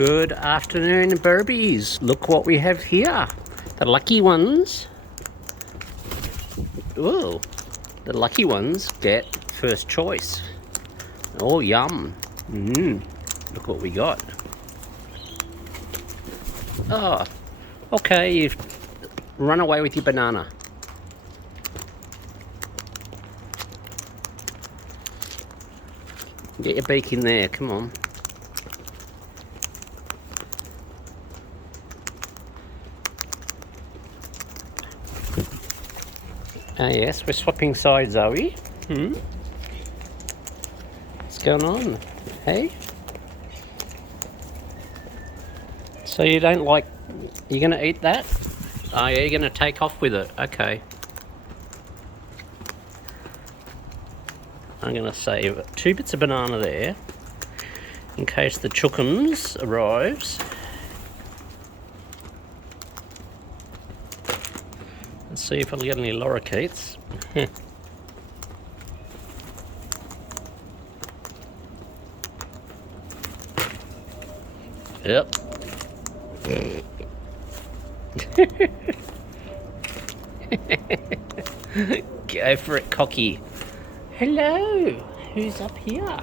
Good afternoon, Burbies. Look what we have here. The lucky ones. Ooh, the lucky ones get first choice. Oh, yum. Look what we got. Oh, okay, you've run away with your banana. Get your beak in there, come on. Ah yes, we're swapping sides, are we? What's going on? Hey? So you don't like... You're going to eat that? Oh yeah, you're going to take off with it. Okay. I'm going to save 2 bits of banana there in case the chookums arrives. Let's see if I'll get any lorikeets. Yep. Go for it, cocky. Hello, who's up here?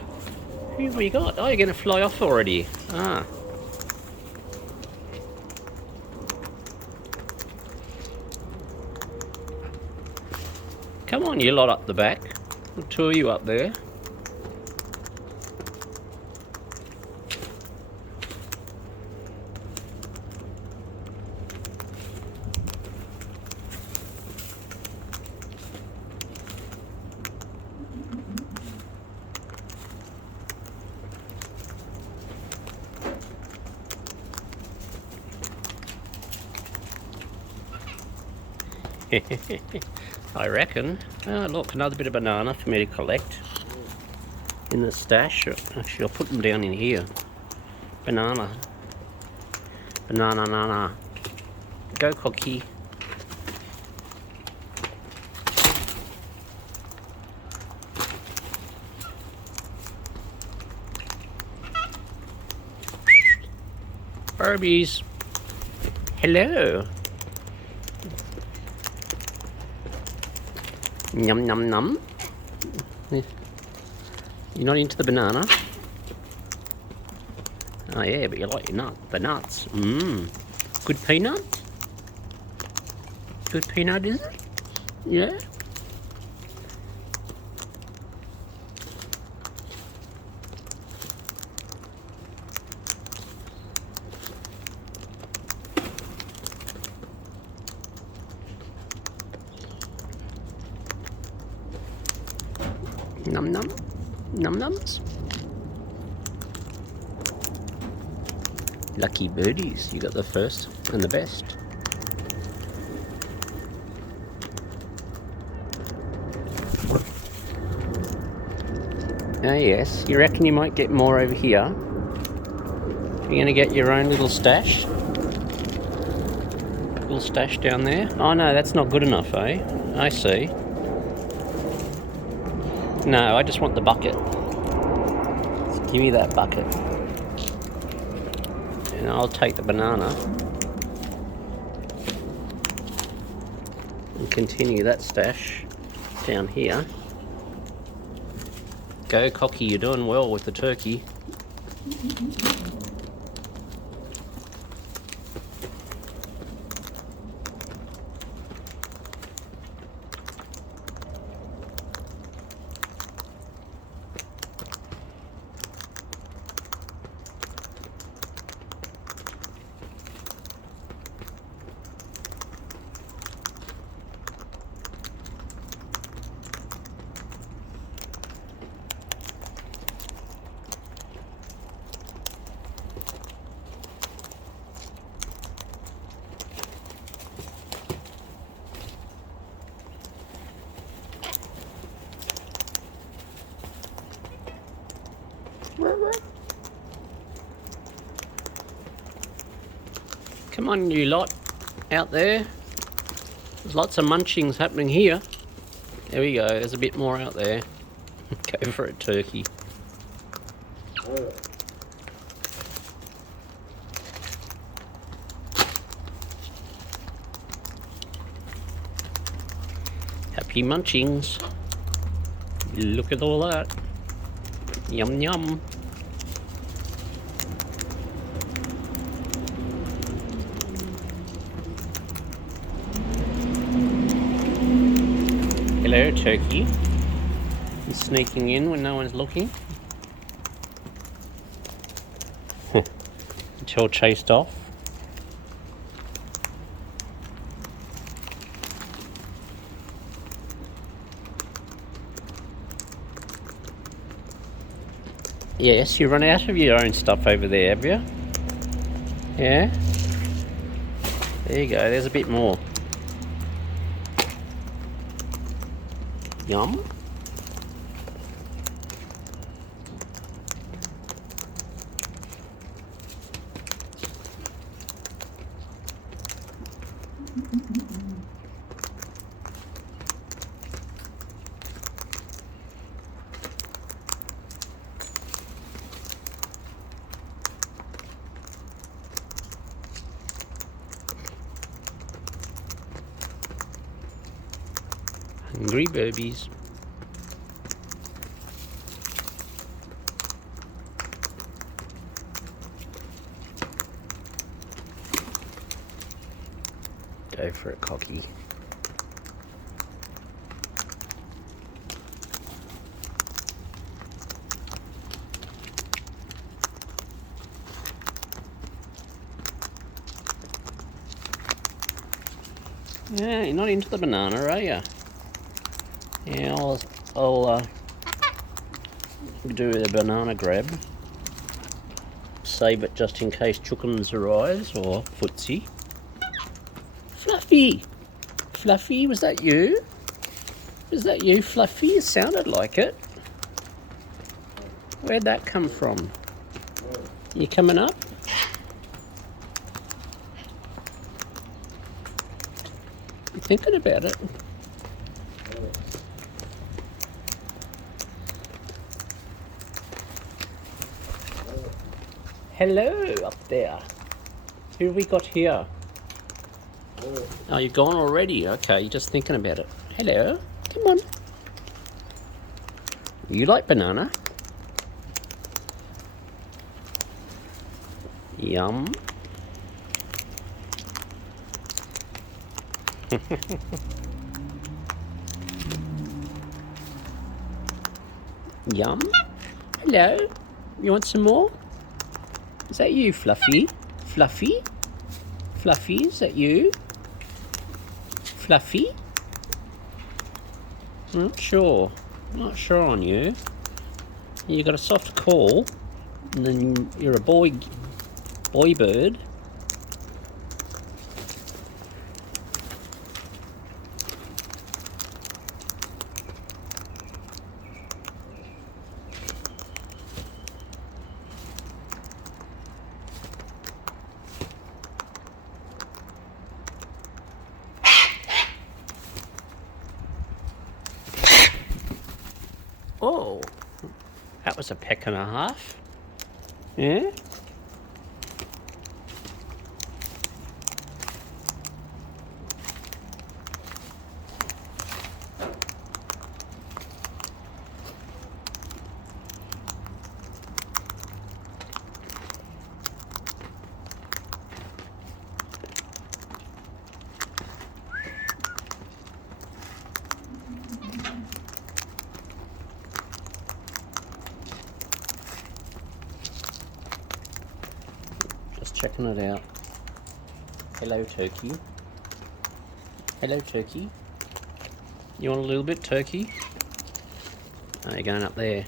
Who have we got? Oh, you're going to fly off already. Ah. Come on, you lot up the back. The 2 of you up there. I reckon. Oh, look, another bit of banana for me to collect in the stash. Actually, I'll put them down in here. Banana. Banana, nana. Go, cocky. Barbies. Hello. Num num num. You're not into the banana? Oh yeah, but you like your the nuts. Good peanut? Good peanut, is it? Yeah? Num num. Num nums. Lucky birdies, you got the first and the best. Oh yes, you reckon you might get more over here? You're going to get your own little stash? Little stash down there? Oh no, that's not good enough, eh? I see. No, I just want the bucket. Just give me that bucket. And I'll take the banana. And continue that stash down here. Go, cocky, you're doing well with the turkey. Come on, you lot out there. There's lots of munchings happening here. There we go, there's a bit more out there. Go for it, turkey. Happy munchings. Look at all that. Yum yum. Hello, turkey. He's sneaking in when no one's looking. Until chased off. Yes, you run out of your own stuff over there, have you? Yeah? There you go, there's a bit more. Yum. Hungry babies. Go for it, cocky. Yeah, you're not into the banana, are you? Yeah, I'll do the banana grab. Save it just in case Chookums arrives, or Footsie. Fluffy! Fluffy, was that you? Was that you, Fluffy? It sounded like it. Where'd that come from? You coming up? You thinking about it? Hello, up there. Who have we got here? Oh, you're gone already? Okay, you're just thinking about it. Hello, come on. You like banana? Yum. Yum. Hello, you want some more? Is that you, Fluffy? Fluffy? Fluffy, is that you? Fluffy? Not sure. Not sure on you. You got a soft call, and then you're a boy bird. Oh, that was a peck and a half. Yeah? Checking it out. Hello, turkey. Hello, turkey. You want a little bit, turkey? Oh, you're going up there.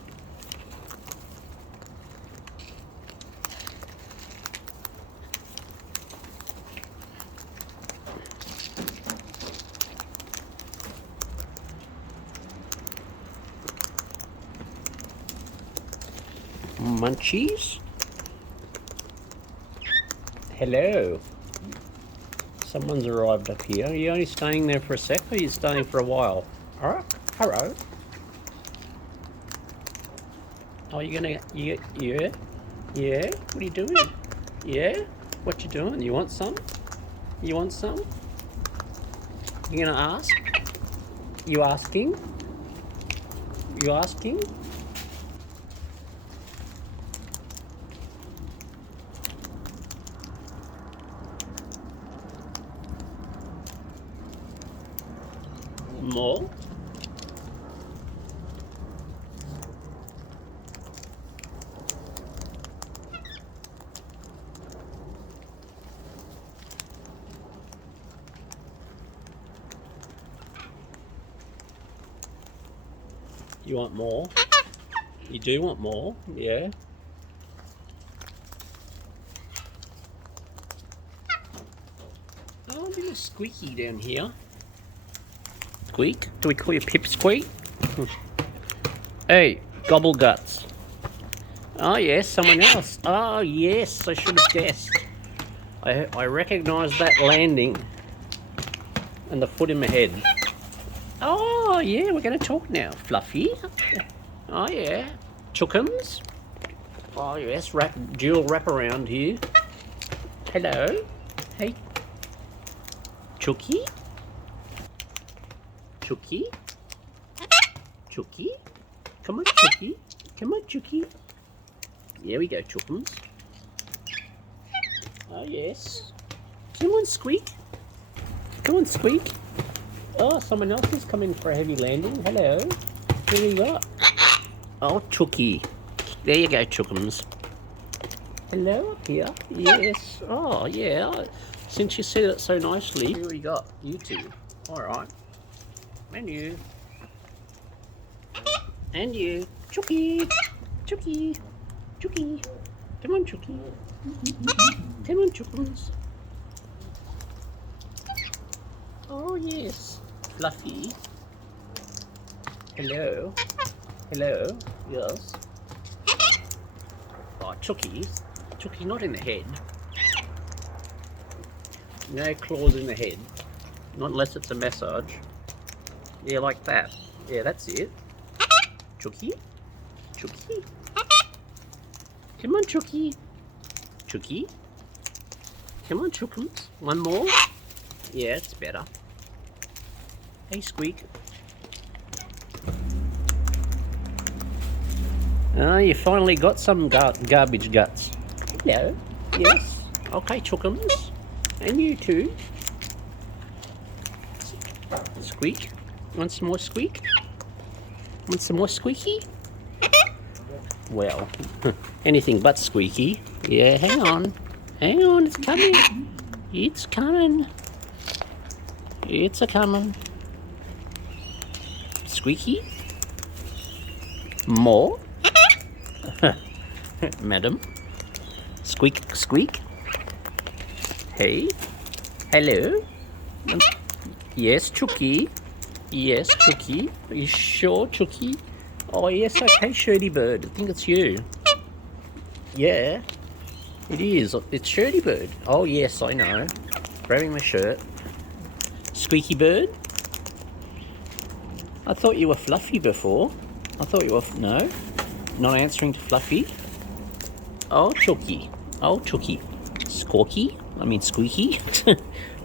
Munchies? Hello. Someone's arrived up here. Are you only staying there for a sec, or are you staying for a while? Alright. Hello. Oh, you're gonna... Yeah? Yeah? What are you doing? Yeah? What you doing? You want some? You want some? You gonna ask? You asking? You asking? More? You want more? You do want more? Yeah. Oh, a little squeaky down here. Squeak? Do we call you Pipsqueak? Hey, gobble guts. Oh yes, someone else. Oh yes, I should have guessed. I recognise that landing and the foot in my head. Oh yeah, we're going to talk now. Fluffy. Oh yeah. Chookums. Oh yes, dual wrap around here. Hello. Hey. Chookie. Chookie. Chookie. Come on, Chookie. Come on, Chookie. There we go, Chookums. Oh yes. Come on, Squeak. Come on, Squeak. Oh, someone else is coming for a heavy landing. Hello. Who do you got? Oh, Chookie. There you go, Chookums. Hello up here. Yes. Oh, yeah. Since you said it so nicely. Who we got? You two. All right. And you. And you. Chookie. Chookie. Chookie. Come on, Chookie. Come on, Chookums. Oh, yes. Fluffy. Hello. Hello. Yes. Oh, Chookie. Chookie, not in the head. No claws in the head. Not unless it's a massage. Yeah, like that. Yeah, that's it. Chookie. Chookie. Come on, Chookie. Chookie. Come on, Chookums. One more. Yeah, it's better. Hey, Squeak. Oh, you finally got some garbage guts. Hello. Yes. Okay, Chookums. And you too. Squeak. Want some more Squeak? Want some more Squeaky? Well, anything but squeaky. Yeah, hang on. Hang on, it's coming. It's coming. It's a-coming. Squeaky? More? Madam? Squeak, squeak? Hey? Hello? Yes, Chookie? Yes, Chookie? Are you sure, Chookie? Oh, yes, okay, Shirty Bird. I think it's you. Yeah, it is. It's Shirty Bird. Oh, yes, I know. Grabbing my shirt. Squeaky Bird? I thought you were Fluffy before. I thought you were... No? Not answering to Fluffy? Oh, Chookie. Oh, Chookie. Squawky? I mean, Squeaky?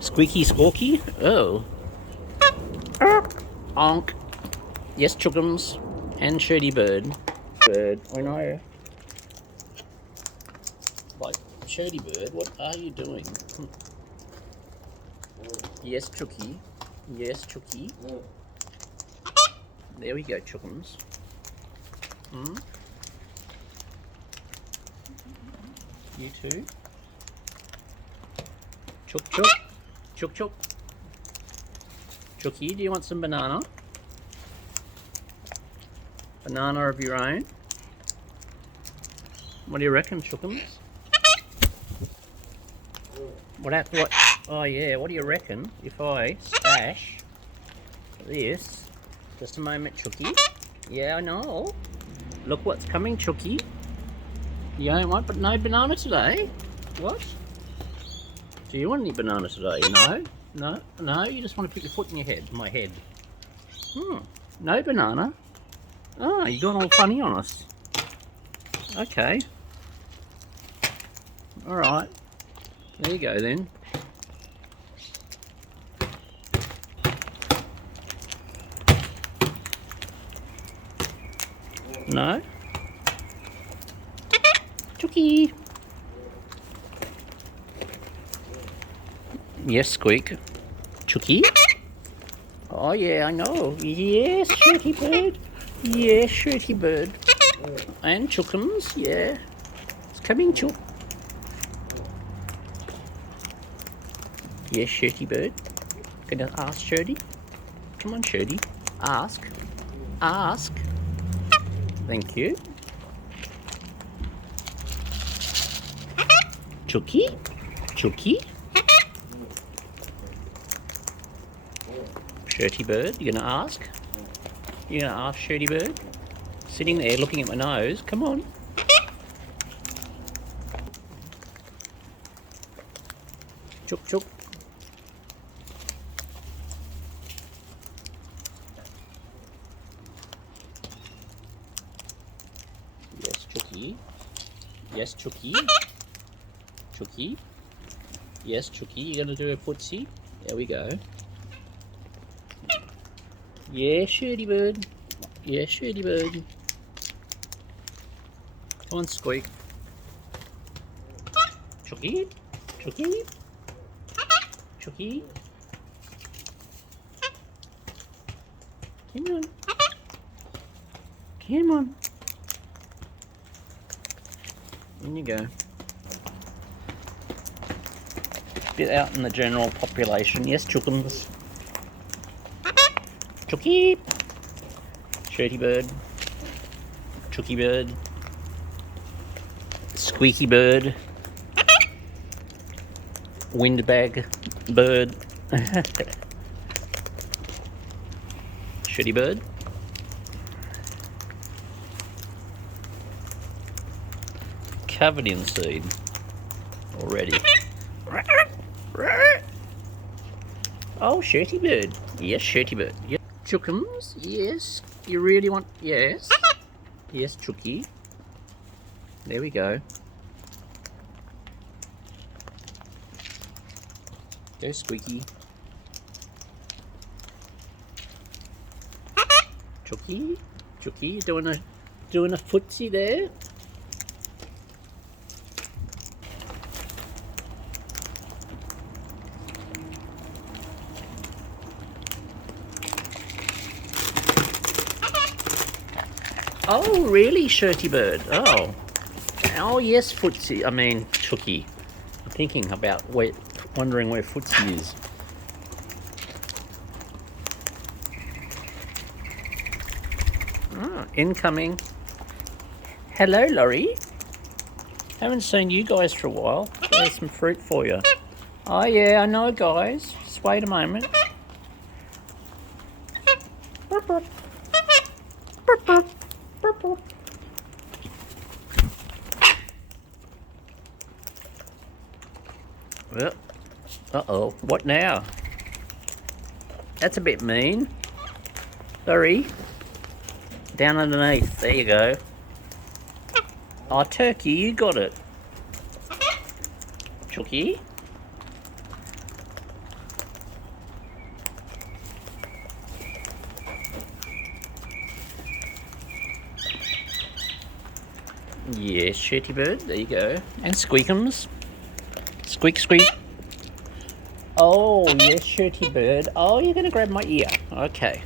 Squeaky, Squawky? Oh. Onk. Yes, Chookums. And Shirty Bird. Bird, I know. Like, Shirty Bird, what are you doing? Yes, Chookie. Yes, Chookie. There we go, Chookums. Hmm? You too? Chook, chook. Chook, chook. Chookie, do you want some banana? Banana of your own? What do you reckon, Chookums? What? Oh yeah, what do you reckon if I stash this? Just a moment, Chookie. Yeah, I know. Look what's coming, Chookie. You don't want but no banana today? What? Do you want any banana today? No? No? No? You just want to put your foot in your head, my head. No banana? Oh, you're going all funny on us. Okay. Alright. There you go then. No? Chucky. Yes, Squeak. Chucky. Oh yeah, I know. Yes, Shirty Bird. Yes, Shirty Bird. And Chookums, yeah. It's coming, Chook. Yes, Shirty Bird. Gonna ask Shirty? Come on, Shirty. Ask. Ask. Thank you. Chucky? Chucky? Shirty Bird, you gonna ask? You gonna ask Shirty Bird? Sitting there looking at my nose. Come on. Chook, chook. Yes, Chucky. Yes, Chucky. Chucky. Yes, Chucky. You gonna do a footsie? There we go. Yeah, Shirty Bird. Yeah, Shirty Bird. Come on, Squeak. Chucky. Chucky. Chucky. Come on. Come on. In you go. Bit out in the general population. Yes, Chookums. Chucky. Shirty Bird. Chucky Bird. Squeaky Bird. Windbag Bird. Shitty Bird. Covered in seed already. Oh, Shirty Bird. Yes, Shirty Bird. Yep. Chookums. Yes. You really want... Yes. Yes, Chucky. There we go. Go, Squeaky. Chucky. Chucky, doing a footsie there. Oh, really, Shirty Bird? Oh. Oh, yes, Footsie. I mean, Chucky. I'm thinking about wondering where Footsie is. Oh, incoming. Hello, Laurie. Haven't seen you guys for a while. There's some fruit for you. Oh, yeah, I know, guys. Just wait a moment. Burp, burp. Burp, burp. Burp, burp. Well, uh-oh, what now? That's a bit mean. Sorry. Down underneath, there you go. Oh, Turkey, you got it. Chucky. Yes, Shitty Bird, there you go. And Squeakums. Squeak, squeak. Oh, yes, Shirty Bird. Oh, you're going to grab my ear. Okay.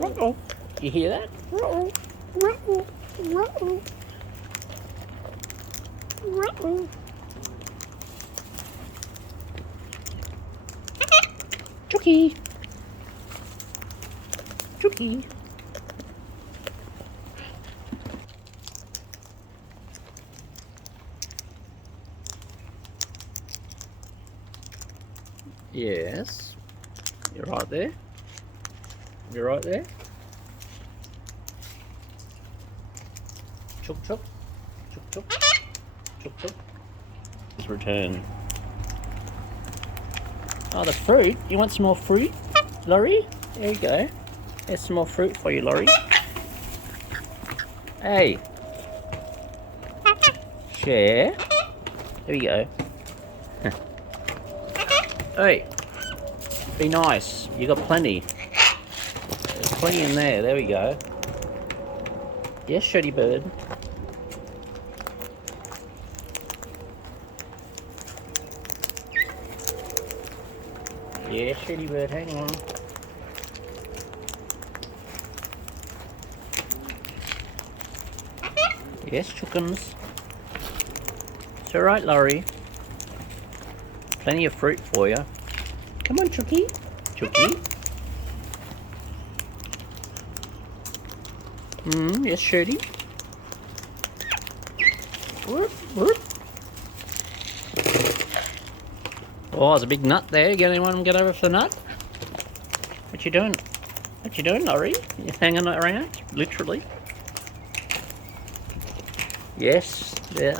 Uh-oh. You hear that? Uh-oh. Uh-oh. Uh-oh. Uh-oh. Chucky. Chucky. Yes. You're right there. You're right there. Chook chook. Chook chook. Chook chook. Let's return. Oh, the fruit. You want some more fruit, Laurie? There you go. There's some more fruit for you, Laurie. Hey. Share. There we go. Hey. Be nice. You got plenty. There's plenty in there. There we go. Yes, shitty bird. Yes, shitty bird, hang on. Yes, chickens. It's alright, Laurie. Plenty of fruit for you. Come on, Chookie. Chookie. Yes, Shirley. Whoop, whoop. Oh, there's a big nut there. You anyone to get over for the nut? What you doing? What you doing, Laurie? You hanging around? Literally. Yes, there.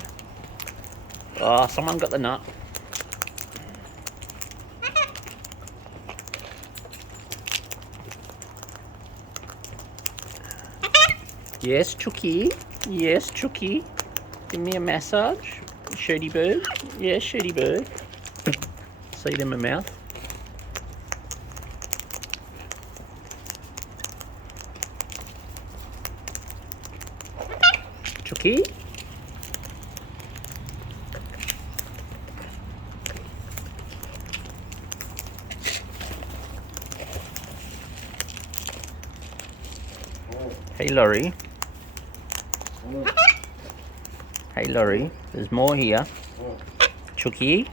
Oh, someone got the nut. Yes, Chookie. Yes, Chookie. Give me a massage. Shirty bird. Yes, shirty bird. See it in my mouth. Chookie. Hey, Laurie. Hey, Laurie. There's more here. Chookie.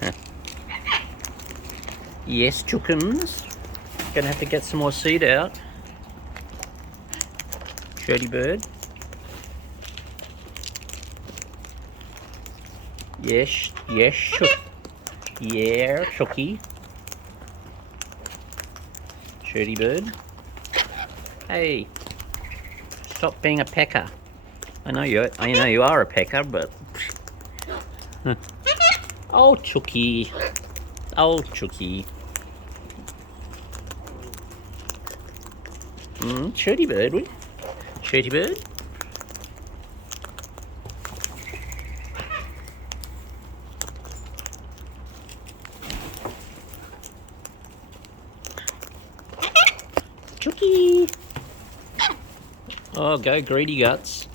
Huh. Yes, chickens. Gonna have to get some more seed out. Shirty bird. Yes, yes, yeah, Chookie. Shirty bird. Hey, stop being a pecker. I know you are a pecker, but oh, Chookie. Oh, Chookie. Shirty bird, we. Shirty bird. Chookie. Oh, go greedy guts.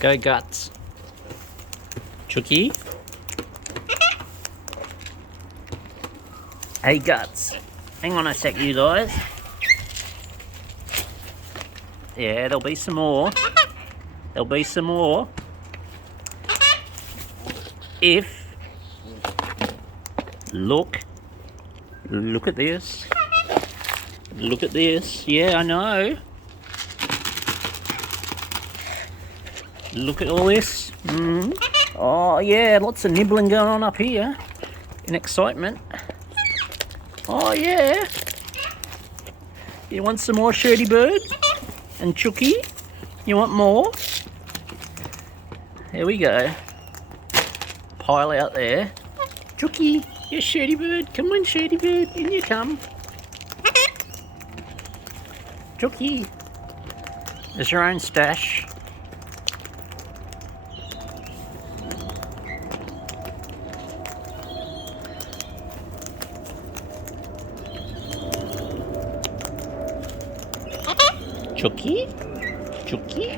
Go guts. Chookie. Hey guts. Hang on a sec, you guys. Yeah, there'll be some more. There'll be some more. If look at this. Look at this. Yeah, I know. Look at all this. Oh yeah, lots of nibbling going on up here in excitement. Oh yeah. You want some more, Shirty bird? And Chookie? You want more? Here we go. Pile out there. Chookie, yes, Shirty bird. Come on, Shirty bird. In you come. Chookie. There's your own stash. Chookie? Chookie?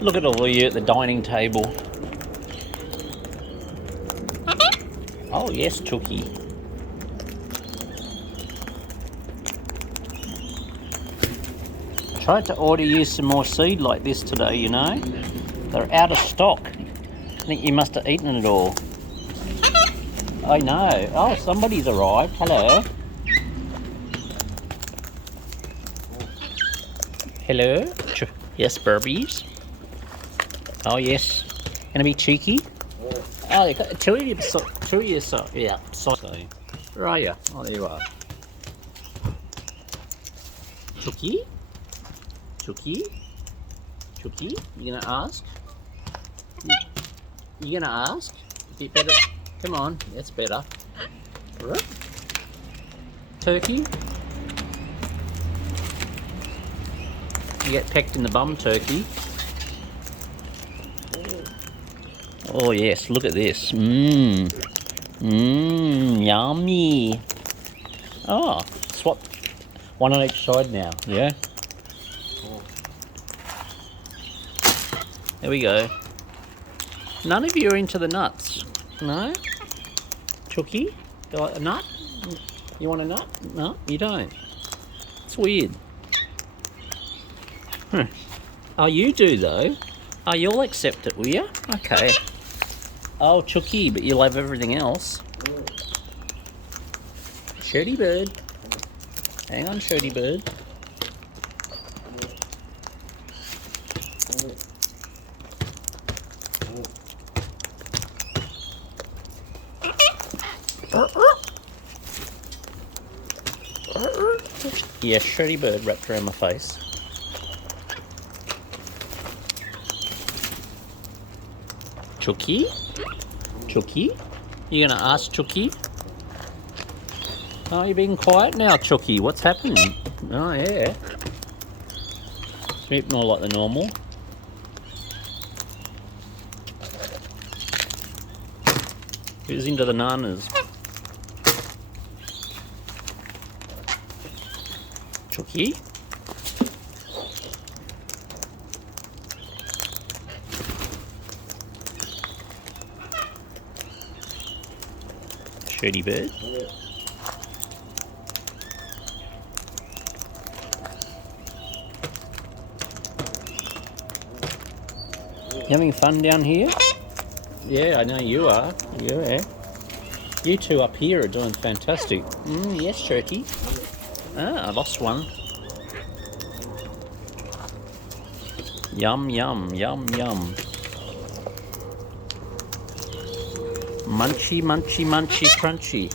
Look at all of you at the dining table. Oh yes, Chookie. Tried to order you some more seed like this today, you know. They're out of stock. I think you must have eaten it all. I know. Oh, somebody's arrived. Hello. Hello. Yes, Burbies. Oh, yes. Gonna be cheeky. Oh, you got two of you. Yeah. Sorry. Where are you? Oh, there you are. Chookie. Chookie. Chookie. You gonna ask? You gonna ask? Is it better? Come on, that's better. Right. Turkey. You get pecked in the bum, turkey. Oh yes, look at this. Mmm, yummy. Oh, swap one on each side now, yeah? There we go. None of you are into the nuts. No? Chookie? You like a nut? You want a nut? No, you don't. It's weird. Oh, you do though. Oh, you'll accept it, will you? Okay. Oh, Chookie, but you'll have everything else. Shirty bird. Hang on, Shirty bird. Yeah, Shirty bird wrapped around my face. Chookie? Chookie? You gonna ask Chookie? Oh, you're being quiet now, Chookie. What's happening? Oh, yeah. It's a bit more like the normal. Who's into the nanas? Chookie? Shirty bird? You having fun down here? Yeah, I know you are. Yeah. You two up here are doing fantastic. Yes, Shirty. Ah, I lost one. Yum, yum, yum, yum. Munchy, munchy, munchy, crunchy.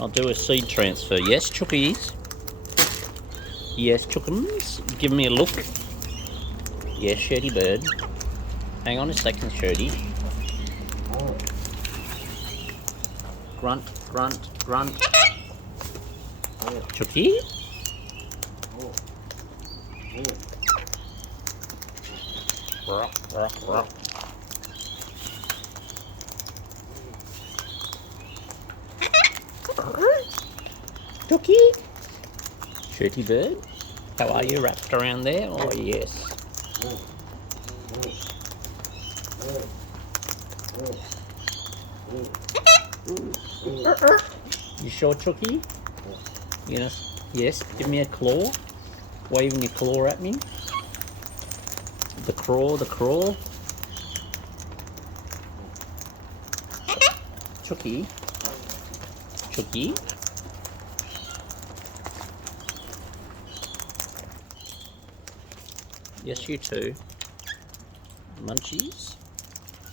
I'll do a seed transfer. Yes, Chookies. Yes, Chookums. Give me a look. Yes, Shirty bird. Hang on a second, Shirty. Grunt, grunt, grunt. Chookie? Chookie? Shirty bird? How are you wrapped around there? Oh, yes. You sure, Chookie? You know, yes, give me a claw. Waving your claw at me. The craw, the craw. Chookie. Chookie. Yes, you too. Munchies.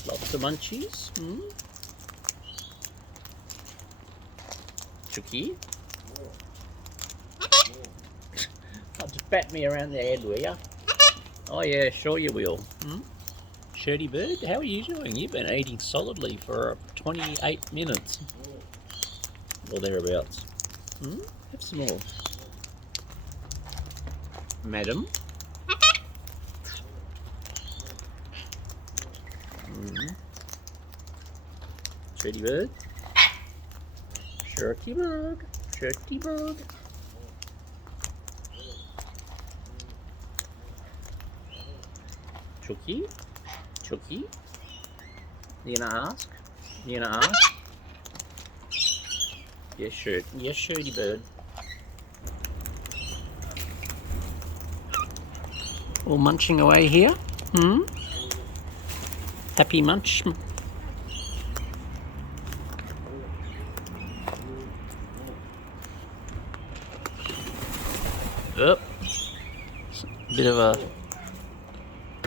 Lots of munchies. Chookie. Oh, just bat me around the head, will ya? Oh yeah, sure you will. Shirty bird, how are you doing? You've been eating solidly for 28 minutes. Or thereabouts. Have some more. Madam. Shirty bird. Shirty bird. Shirty bird. Chookie? Chookie? You gonna ask? You gonna ask? Yes, Shirt. Yes, Shirty bird. All munching away here? Happy munch? Oh, bit of a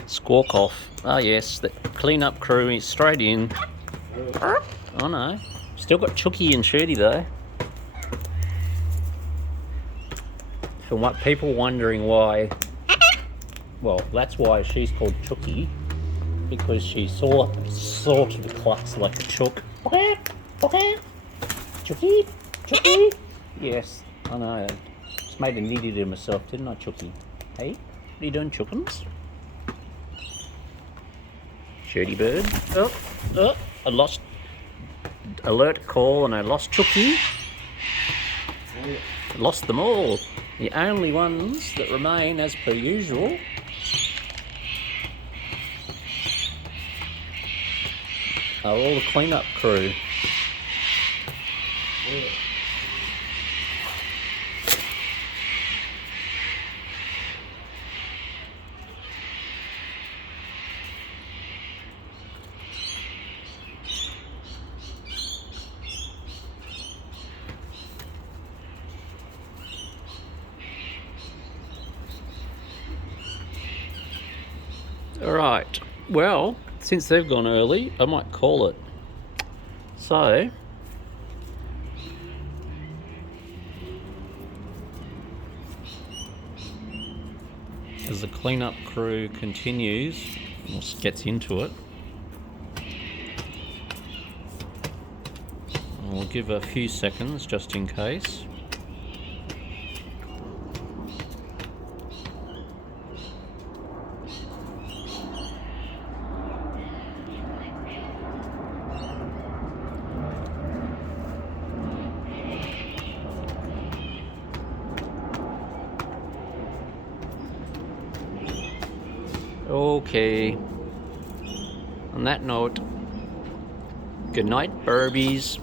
squawk off. Oh yes, the clean-up crew is straight in. Oh no, still got Chookie and Shirty though. For what people wondering why, well, that's why she's called Chookie, because she sort of clucks like a chook. Chookie, Chookie. Yes, I know. Just made an idiot of myself, didn't I, Chookie? Hey, what are you doing, Chookums? Shirty bird. Oh, I lost alert call and I lost Chucky. Lost them all. The only ones that remain as per usual are all the cleanup crew. Alright, well, since they've gone early, I might call it. So, as the cleanup crew continues, or gets into it, we'll give a few seconds just in case. Okay. On that note, good night, Barbies.